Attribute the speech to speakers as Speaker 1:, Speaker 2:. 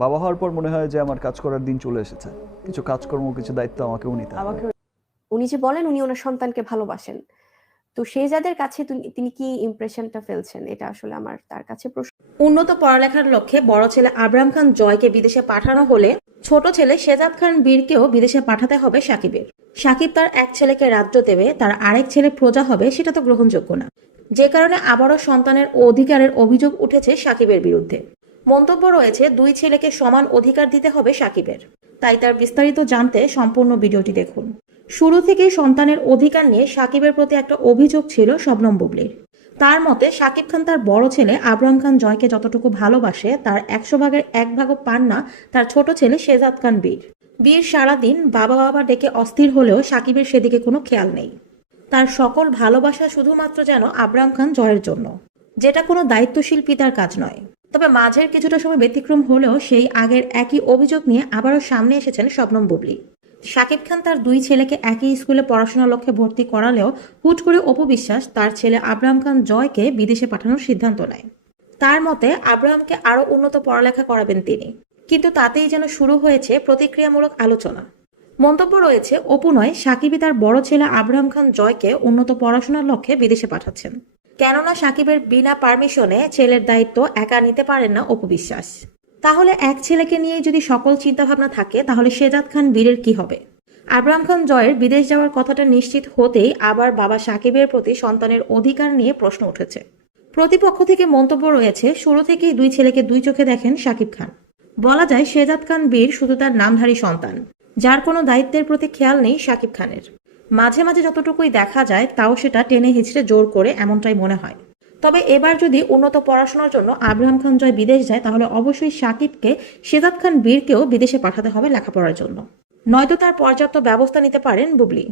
Speaker 1: বাবা হওয়ার পর মনে হয় যে আমার কাজ করার দিন চলে এসেছে। কিছু কাজকর্ম কিছু দায়িত্ব আমাকেও নিতে
Speaker 2: আমাকে
Speaker 3: উনি যে বলেন উনি ওনার সন্তানকে ভালোবাসেন। তো সেই যাদের কাছে তিনি কি ইমপ্রেশনটা ফেলছেন? এটা আসলে আমার তার কাছে প্রশ্ন।
Speaker 4: উন্নত পড়ালেখার লক্ষ্যে বড় ছেলে আবরাম খান জয়কে বিদেশে পাঠানো হলে ছোট ছেলে শেজাদ খান বীরকেও বিদেশে পাঠাতে হবে সাকিবের। সাকিব তার এক ছেলেকে রাজ্য দেবে তার আরেক ছেলে প্রজা হবে সেটা তো গ্রহণযোগ্য না। যে কারণে আবারও সন্তানের অধিকারের অভিযোগ উঠেছে সাকিবের বিরুদ্ধে। মন্তব্য রয়েছে, দুই ছেলেকে সমান অধিকার দিতে হবে সাকিবের। তাই তার বিস্তারিত জানতে সম্পূর্ণ ভিডিওটি দেখুন। শুরু থেকেই সন্তানের অধিকার নিয়ে সাকিবের প্রতি একটা অভিযোগ ছিল শবনম বুবলির। তার মতে, সাকিব খান তার বড় ছেলে আবরাম খান জয়কে যতটুকু ভালোবাসে, তার একশো ভাগের এক ভাগও পান না তার ছোট ছেলে শেজাদ খান বীর। বীর সারাদিন বাবা বাবা ডেকে অস্থির হলেও সাকিবের সেদিকে কোনো খেয়াল নেই। তার সকল ভালোবাসা শুধুমাত্র যেন আবরাম খান জয়ের জন্য। যেটা কোনো দায়িত্বশীল পিতার কাজ নয়। তবে মাঝের কিছুটা সময় ব্যতিক্রম হলেও সেই আগের একই অভিযোগ নিয়ে আবারও সামনে এসেছেন শবনম বুবলি। শাকিব খান তার দুই ছেলেকে একই স্কুলে পড়াশোনার লক্ষ্যে ভর্তি করালেও হুট করে অপবিশ্বাস তার ছেলে আব্রাহাম খান জয়কে বিদেশে পাঠানোর সিদ্ধান্ত নেয়। তার মতে আব্রাহামকে আরও উন্নত পড়ালেখা করাবেন তিনি। কিন্তু তাতেই যেন শুরু হয়েছে প্রতিক্রিয়ামূলক আলোচনা। মন্তব্য রয়েছে, অপু নয়, সাকিবই তার বড় ছেলে আব্রাহাম খান জয়কে উন্নত পড়াশোনার লক্ষ্যে বিদেশে পাঠাচ্ছেন। কেননা সাকিবের বিনা পারমিশনে ছেলের দায়িত্ব একা নিতে পারেন না অপু বিশ্বাস। তাহলে এক ছেলেকে নিয়ে যদি সকল চিন্তাভাবনা থাকে, তাহলে শেজাদ খান বীরের কি হবে? আবরাম খান জয়ের বিদেশ যাওয়ার কথাটা নিশ্চিত হতেই আবার বাবা সাকিবের প্রতি সন্তানের অধিকার নিয়ে প্রশ্ন উঠেছে। প্রতিপক্ষ থেকে মন্তব্য রয়েছে, শুরু থেকেই দুই ছেলেকে দুই চোখে দেখেন সাকিব খান। বলা যায় শেজাদ খান বীর শুধু তার নামধারী সন্তান, যার কোনো দায়িত্বের প্রতি খেয়াল নেই সাকিব খানের। মাঝে মাঝে যতটুকুই দেখা যায়, তাও সেটা টেনে হিচড়ে জোর করে এমনটাই মনে হয়। তবে এবার যদি উন্নত পড়াশোনার জন্য আব্রাহাম খান জয় বিদেশ যায়, তাহলে অবশ্যই সাকিবকে শেজাদ খান বীরকেও বিদেশে পাঠাতে হবে লেখাপড়ার জন্য। নয়তো তার পর্যাপ্ত ব্যবস্থা নিতে পারেন বুবলি।